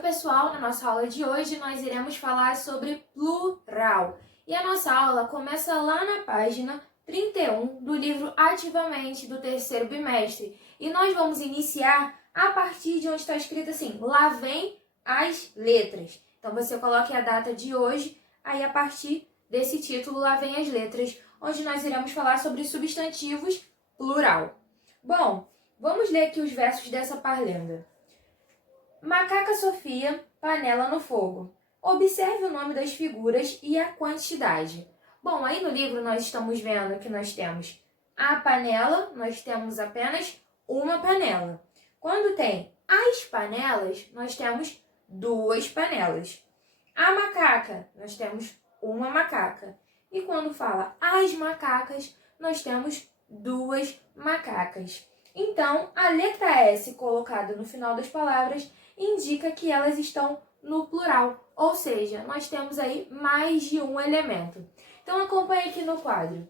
pessoal, na nossa aula de hoje nós iremos falar sobre plural. E a nossa aula começa lá na página 31 do livro Ativamente do terceiro bimestre. E nós vamos iniciar a partir de onde está escrito assim, lá vem as letras. Então você coloque a data de hoje, aí a partir desse título, lá vem as letras, onde nós iremos falar sobre substantivos plural. Bom, vamos ler aqui os versos dessa parlenda. Macaca Sofia, panela no fogo. Observe o nome das figuras e a quantidade. Bom, aí no livro nós estamos vendo que nós temos a panela, nós temos apenas uma panela. Quando tem as panelas, nós temos duas panelas. A macaca, nós temos uma macaca. E quando fala as macacas, nós temos duas macacas. Então, a letra S colocada no final das palavras indica que elas estão no plural, ou seja, nós temos aí mais de um elemento. Então, acompanhe aqui no quadro.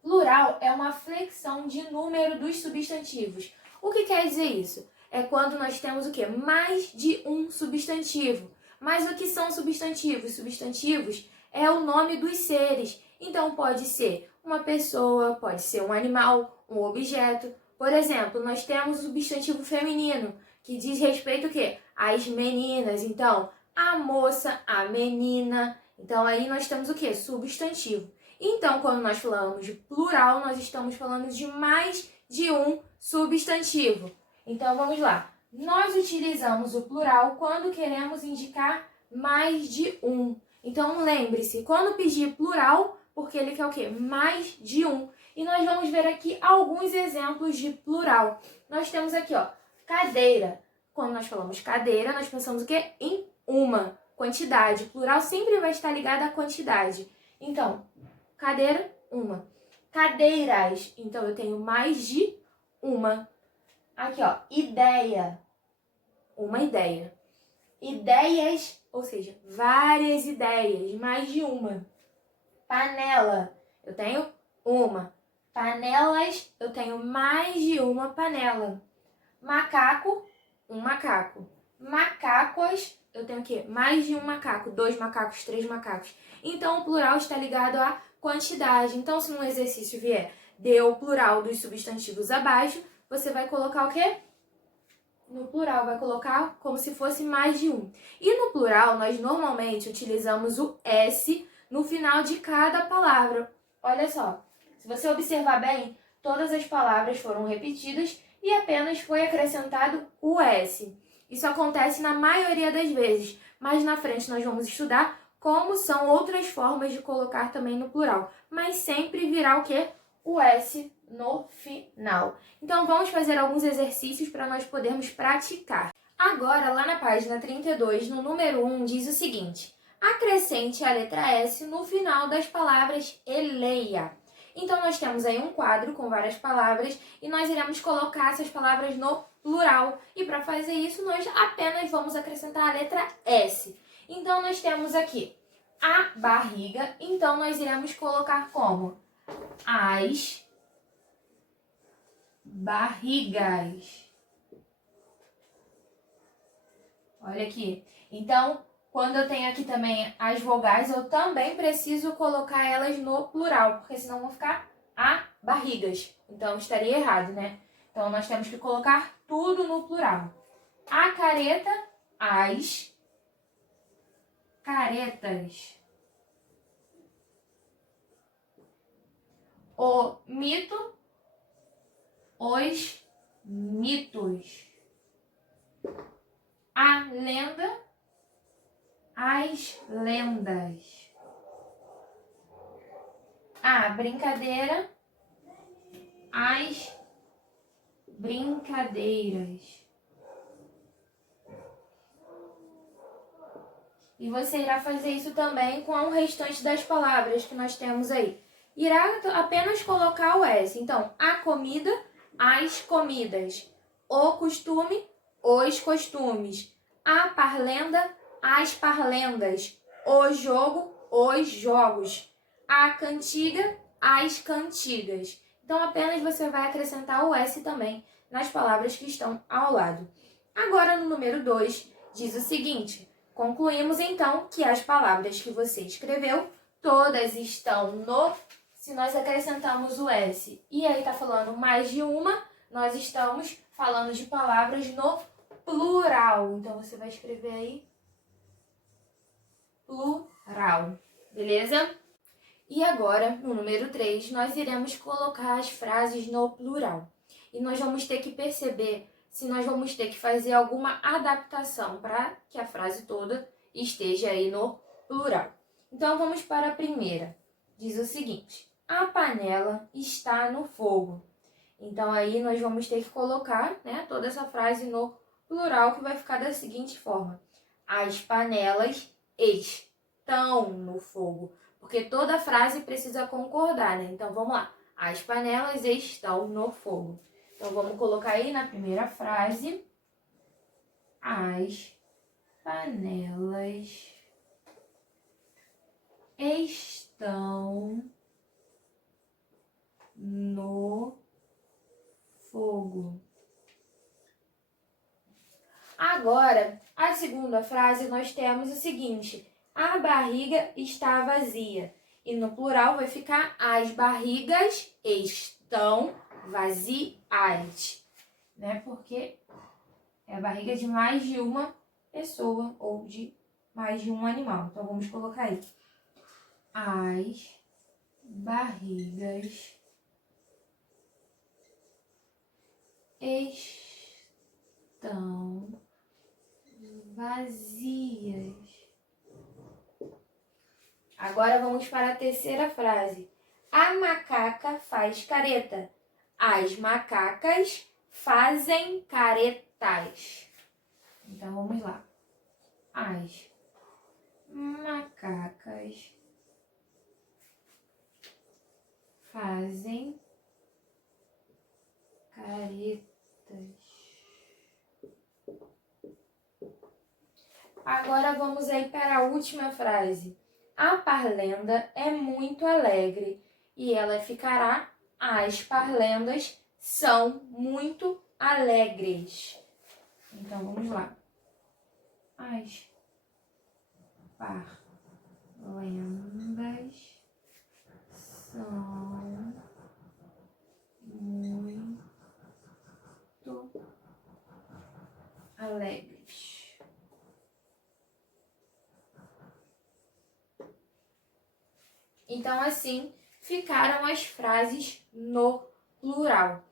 Plural é uma flexão de número dos substantivos. O que quer dizer isso? É quando nós temos o quê? Mais de um substantivo. Mas o que são substantivos? Substantivos é o nome dos seres. Então, pode ser uma pessoa, pode ser um animal, um objeto. Por exemplo, nós temos o substantivo feminino, que diz respeito ao quê? Às meninas. Então, a moça, a menina. Então, aí nós temos o quê? Substantivo. Então, quando nós falamos de plural, nós estamos falando de mais de um substantivo. Então, vamos lá. Nós utilizamos o plural quando queremos indicar mais de um. Então, lembre-se, quando pedir plural, porque ele quer o quê? Mais de um. E nós vamos ver aqui alguns exemplos de plural. Nós temos aqui, ó, cadeira. Quando nós falamos cadeira, nós pensamos o quê? Em uma quantidade. Plural sempre vai estar ligado à quantidade. Então, cadeira, uma. Cadeiras. Então, eu tenho mais de uma. Aqui, ó, ideia. Uma ideia. Ideias, ou seja, várias ideias, mais de uma. Panela. Eu tenho uma. Panelas, eu tenho mais de uma panela. Macaco, um macaco. Macacos, eu tenho o quê? Mais de um macaco. 2 macacos, 3 macacos. Então, o plural está ligado à quantidade. Então, se num exercício vier deu o plural dos substantivos abaixo, você vai colocar o quê? No plural, vai colocar como se fosse mais de um. E no plural, nós normalmente utilizamos o S no final de cada palavra. Olha só. Se você observar bem, todas as palavras foram repetidas e apenas foi acrescentado o S. Isso acontece na maioria das vezes, mas na frente nós vamos estudar como são outras formas de colocar também no plural. Mas sempre virá o quê? O S no final. Então, vamos fazer alguns exercícios para nós podermos praticar. Agora, lá na página 32, no número 1, diz o seguinte. Acrescente a letra S no final das palavras e leia. Então, nós temos aí um quadro com várias palavras e nós iremos colocar essas palavras no plural. E para fazer isso, nós apenas vamos acrescentar a letra S. Então, nós temos aqui a barriga. Então, nós iremos colocar como? As barrigas. Olha aqui. Então, quando eu tenho aqui também as vogais, eu também preciso colocar elas no plural, porque senão vão ficar a barrigas. Então, estaria errado, né? Então, nós temos que colocar tudo no plural. A careta, as caretas. O mito, os mitos. A lenda, as lendas. A brincadeira, as brincadeiras. E você irá fazer isso também com o restante das palavras que nós temos aí. Irá apenas colocar o S. Então, a comida, as comidas. O costume, os costumes. A parlenda, as parlendas. O jogo, os jogos. A cantiga, as cantigas. Então, apenas você vai acrescentar o S também nas palavras que estão ao lado. Agora, no número 2, diz o seguinte: concluímos então que as palavras que você escreveu, todas estão no... Se nós acrescentamos o S e aí está falando mais de uma, nós estamos falando de palavras no plural. Então, você vai escrever aí plural, beleza? E agora, no número 3, nós iremos colocar as frases no plural. E nós vamos ter que perceber se nós vamos ter que fazer alguma adaptação para que a frase toda esteja aí no plural. Então, vamos para a primeira. Diz o seguinte: a panela está no fogo. Então, aí nós vamos ter que colocar, né, toda essa frase no plural, que vai ficar da seguinte forma: as panelas estão no fogo. Porque toda frase precisa concordar, né? Então, vamos lá. As panelas estão no fogo. Então, vamos colocar aí na primeira frase: as panelas estão no fogo. Agora, a segunda frase, nós temos o seguinte: a barriga está vazia. E no plural vai ficar: as barrigas estão vazias. Né? Porque é a barriga de mais de uma pessoa ou de mais de um animal. Então, vamos colocar aí: as barrigas estão vazias. Agora vamos para a terceira frase. A macaca faz careta. As macacas fazem caretas. Então vamos lá. As macacas fazem caretas. Agora vamos aí para a última frase. A parlenda é muito alegre e ela ficará: as parlendas são muito alegres. Então vamos lá. As parlendas são muito alegres. Então, assim, ficaram as frases no plural.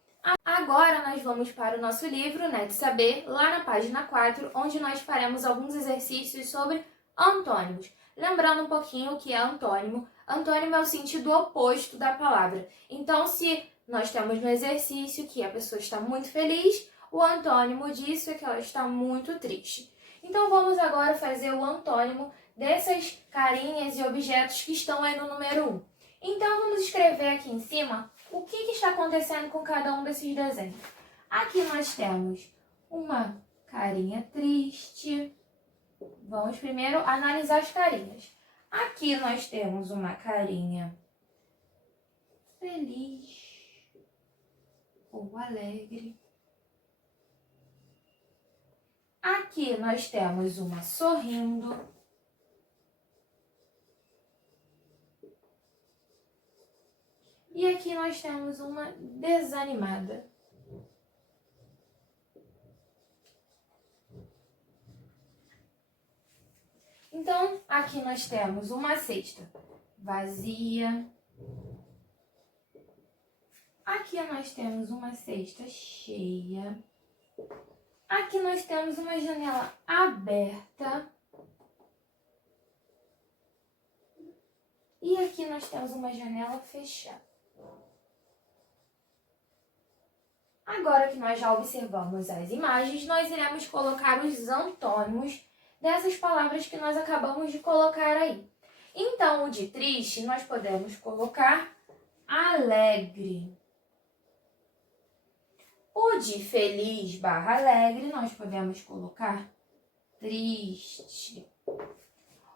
Agora, nós vamos para o nosso livro, né, de saber, lá na página 4, onde nós faremos alguns exercícios sobre antônimos. Lembrando um pouquinho o que é antônimo. Antônimo é o sentido oposto da palavra. Então, se nós temos no exercício que a pessoa está muito feliz, o antônimo disso é que ela está muito triste. Então, vamos agora fazer o antônimo dessas carinhas e objetos que estão aí no número 1. Então, vamos escrever aqui em cima o que está acontecendo com cada um desses desenhos. Aqui nós temos uma carinha triste. Vamos primeiro analisar as carinhas. Aqui nós temos uma carinha feliz ou alegre. Aqui nós temos uma sorrindo. E aqui nós temos uma desanimada. Então, aqui nós temos uma cesta vazia. Aqui nós temos uma cesta cheia. Aqui nós temos uma janela aberta. E aqui nós temos uma janela fechada. Agora que nós já observamos as imagens, nós iremos colocar os antônimos dessas palavras que nós acabamos de colocar aí. Então, o de triste, nós podemos colocar alegre. O de feliz / alegre, nós podemos colocar triste.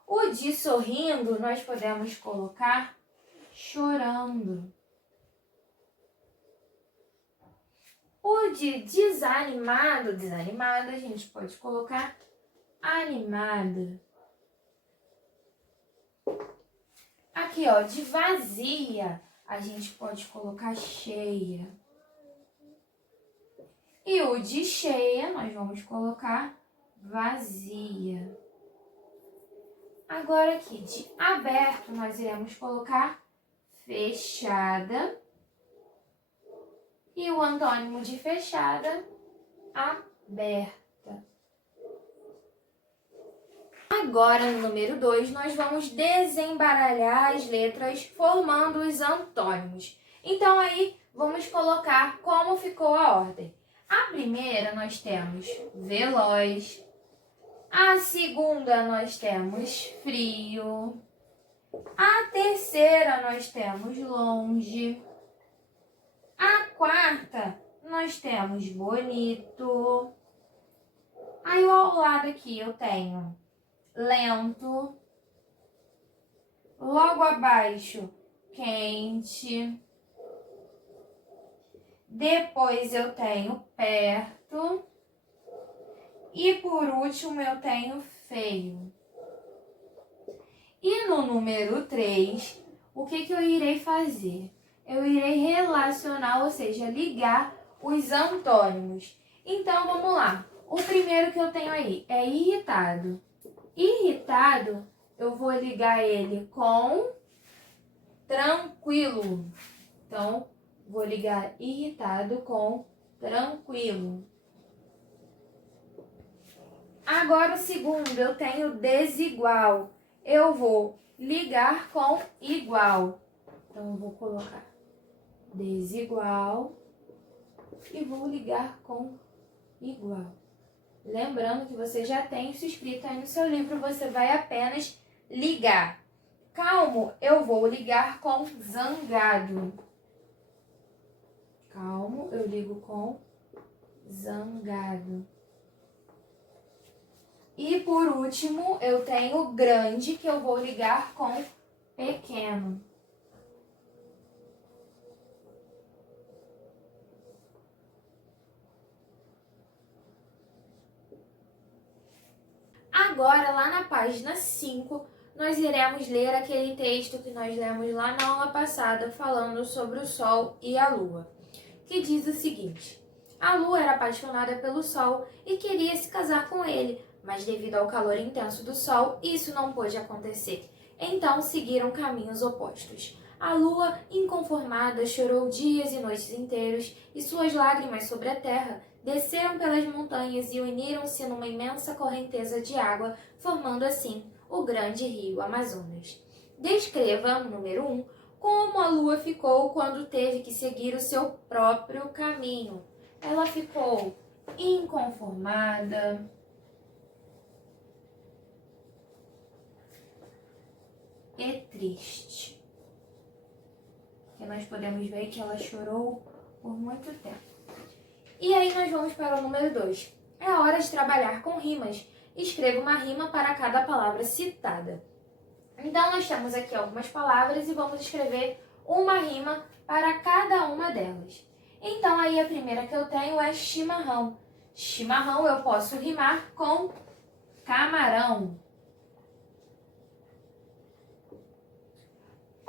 O de sorrindo, nós podemos colocar chorando. O de desanimado, desanimada, a gente pode colocar animada. Aqui, ó, de vazia, a gente pode colocar cheia. E o de cheia, nós vamos colocar vazia. Agora aqui, de aberto, nós iremos colocar fechada. E o antônimo de fechada, aberta. Agora, no número 2, nós vamos desembaralhar as letras formando os antônimos. Então, aí, vamos colocar como ficou a ordem. A primeira, nós temos veloz. A segunda, nós temos frio. A terceira, nós temos longe. A quarta, nós temos bonito. Aí, ao lado aqui, eu tenho lento. Logo abaixo, quente. Depois, eu tenho perto. E por último, eu tenho feio. E no número 3, o que eu irei fazer? Eu irei relacionar, ou seja, ligar os antônimos. Então, vamos lá. O primeiro que eu tenho aí é irritado. Irritado, eu vou ligar ele com tranquilo. Então, vou ligar irritado com tranquilo. Agora, o segundo, eu tenho desigual. Eu vou ligar com igual. Então, eu vou colocar desigual e vou ligar com igual. Lembrando que você já tem isso escrito aí no seu livro, você vai apenas ligar. Calmo, eu vou ligar com zangado. Calmo, eu ligo com zangado. E por último, eu tenho grande, que eu vou ligar com pequeno. Agora, lá na página 5, nós iremos ler aquele texto que nós lemos lá na aula passada, falando sobre o Sol e a Lua, que diz o seguinte: a Lua era apaixonada pelo Sol e queria se casar com ele, mas devido ao calor intenso do Sol, isso não pôde acontecer. Então, seguiram caminhos opostos. A Lua, inconformada, chorou dias e noites inteiros, e suas lágrimas sobre a terra desceram pelas montanhas e uniram-se numa imensa correnteza de água, formando assim o grande rio Amazonas. Descreva, número 1, como a Lua ficou quando teve que seguir o seu próprio caminho. Ela ficou inconformada, e triste. Que nós podemos ver que ela chorou por muito tempo. E aí nós vamos para o número 2. É hora de trabalhar com rimas. Escreva uma rima para cada palavra citada. Então nós temos aqui algumas palavras e vamos escrever uma rima para cada uma delas. Então aí a primeira que eu tenho é chimarrão. Chimarrão eu posso rimar com camarão.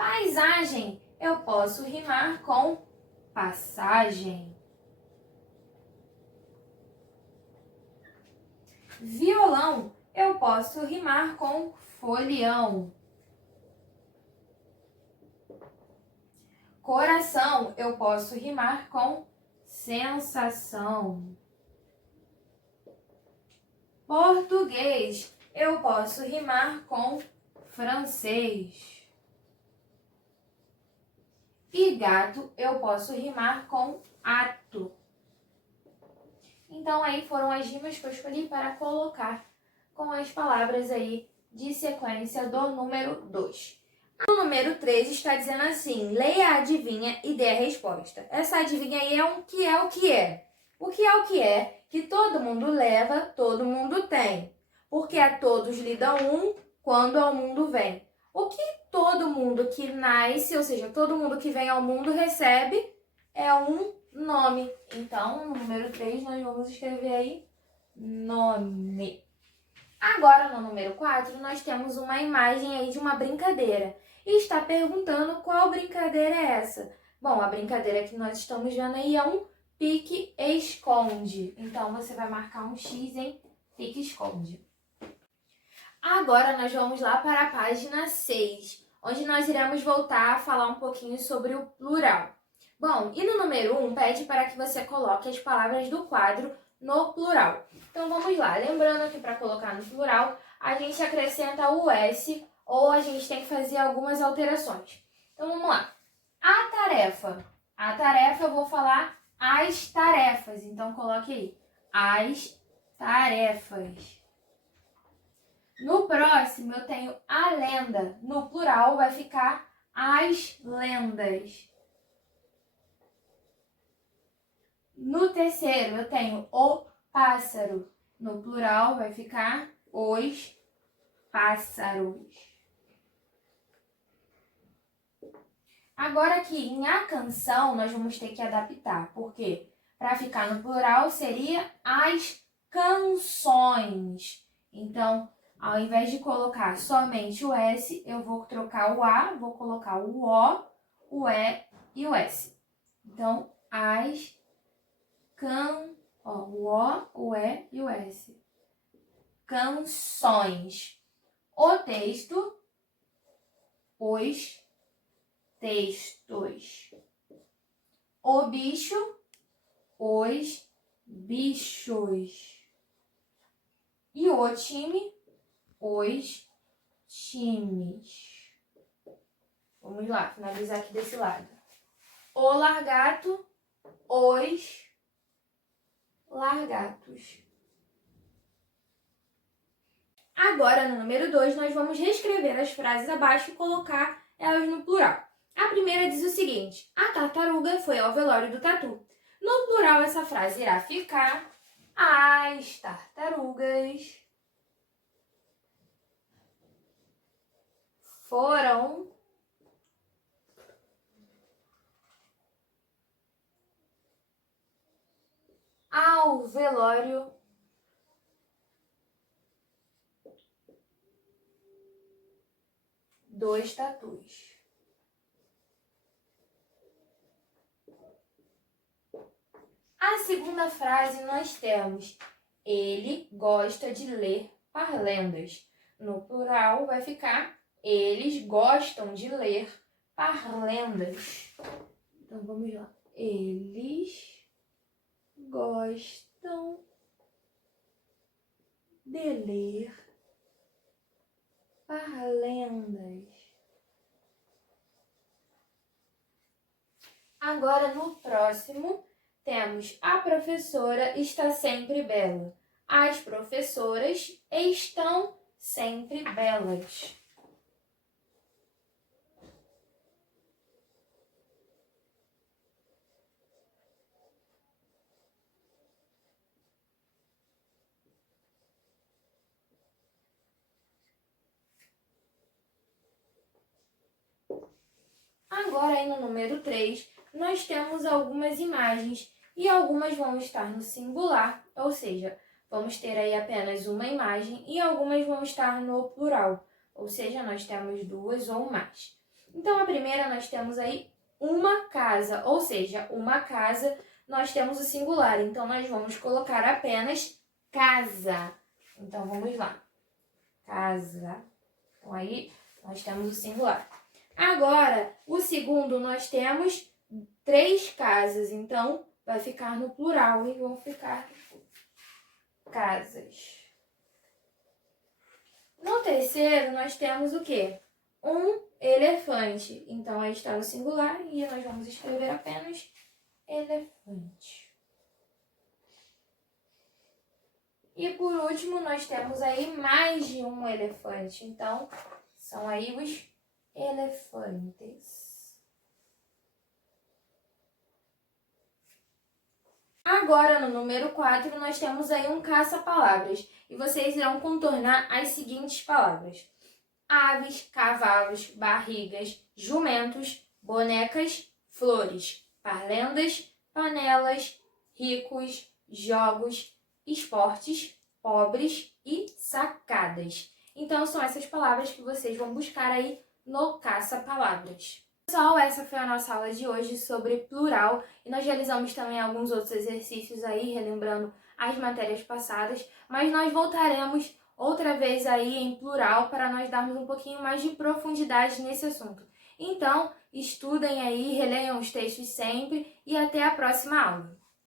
Paisagem, eu posso rimar com passagem. Violão, eu posso rimar com folião. Coração, eu posso rimar com sensação. Português, eu posso rimar com francês. E gato, eu posso rimar com ato. Então, aí foram as rimas que eu escolhi para colocar com as palavras aí de sequência do número 2. O número 3 está dizendo assim: leia a adivinha e dê a resposta. Essa adivinha aí é um que é o que é. O que é o que é? Que todo mundo leva, todo mundo tem. Porque a todos lhe dão um quando ao mundo vem. O que todo mundo que nasce, ou seja, todo mundo que vem ao mundo recebe, é um nome. Então, no número 3, nós vamos escrever aí nome. Agora, no número 4, nós temos uma imagem aí de uma brincadeira. E está perguntando qual brincadeira é essa. Bom, a brincadeira que nós estamos vendo aí é um pique-esconde. Então, você vai marcar um X em pique-esconde. Agora, nós vamos lá para a página 6, onde nós iremos voltar a falar um pouquinho sobre o plural. Bom, e no número 1, pede para que você coloque as palavras do quadro no plural. Então, vamos lá. Lembrando que para colocar no plural, a gente acrescenta o S ou a gente tem que fazer algumas alterações. Então, vamos lá. A tarefa. A tarefa eu vou falar as tarefas. Então, coloque aí. As tarefas. No próximo, eu tenho a lenda. No plural, vai ficar as lendas. No terceiro, eu tenho o pássaro. No plural, vai ficar os pássaros. Agora aqui, em a canção, nós vamos ter que adaptar. Por quê? Para ficar no plural, seria as canções. Então, ao invés de colocar somente o S, eu vou trocar o A, vou colocar o O, o E e o S. Então, as o O, o E e o S. Canções. O texto, os textos. O bicho, os bichos. E o time, os times. Vamos lá, finalizar aqui desse lado. O largato, os largatos. Agora, no número 2, nós vamos reescrever as frases abaixo e colocar elas no plural. A primeira diz o seguinte: a tartaruga foi ao velório do tatu. No plural, essa frase irá ficar: as tartarugas foram ao velório dos tatus. A segunda frase nós temos: ele gosta de ler parlendas. No plural vai ficar: eles gostam de ler parlendas. Então vamos lá. Eles gostam de ler parlendas. Agora no próximo temos: a professora está sempre bela. As professoras estão sempre belas. Agora, aí no número 3, nós temos algumas imagens e algumas vão estar no singular, ou seja, vamos ter aí apenas uma imagem e algumas vão estar no plural, ou seja, nós temos duas ou mais. Então, a primeira nós temos aí uma casa, ou seja, uma casa nós temos o singular, então nós vamos colocar apenas casa. Então, vamos lá. Casa. Então, aí nós temos o singular. Agora, o segundo, nós temos 3 casas, então vai ficar no plural e vão ficar casas. No terceiro, nós temos o quê? Um elefante. Então, aí está no singular e nós vamos escrever apenas elefante. E por último, nós temos aí mais de um elefante. Então, são aí os elefantes. Agora, no número 4, nós temos aí um caça-palavras. E vocês irão contornar as seguintes palavras: aves, cavalos, barrigas, jumentos, bonecas, flores, parlendas, panelas, ricos, jogos, esportes, pobres e sacadas. Então, são essas palavras que vocês vão buscar aí no Caça-Palavras. Pessoal, essa foi a nossa aula de hoje sobre plural e nós realizamos também alguns outros exercícios aí, relembrando as matérias passadas, mas nós voltaremos outra vez aí em plural para nós darmos um pouquinho mais de profundidade nesse assunto. Então, estudem aí, releiam os textos sempre e até a próxima aula!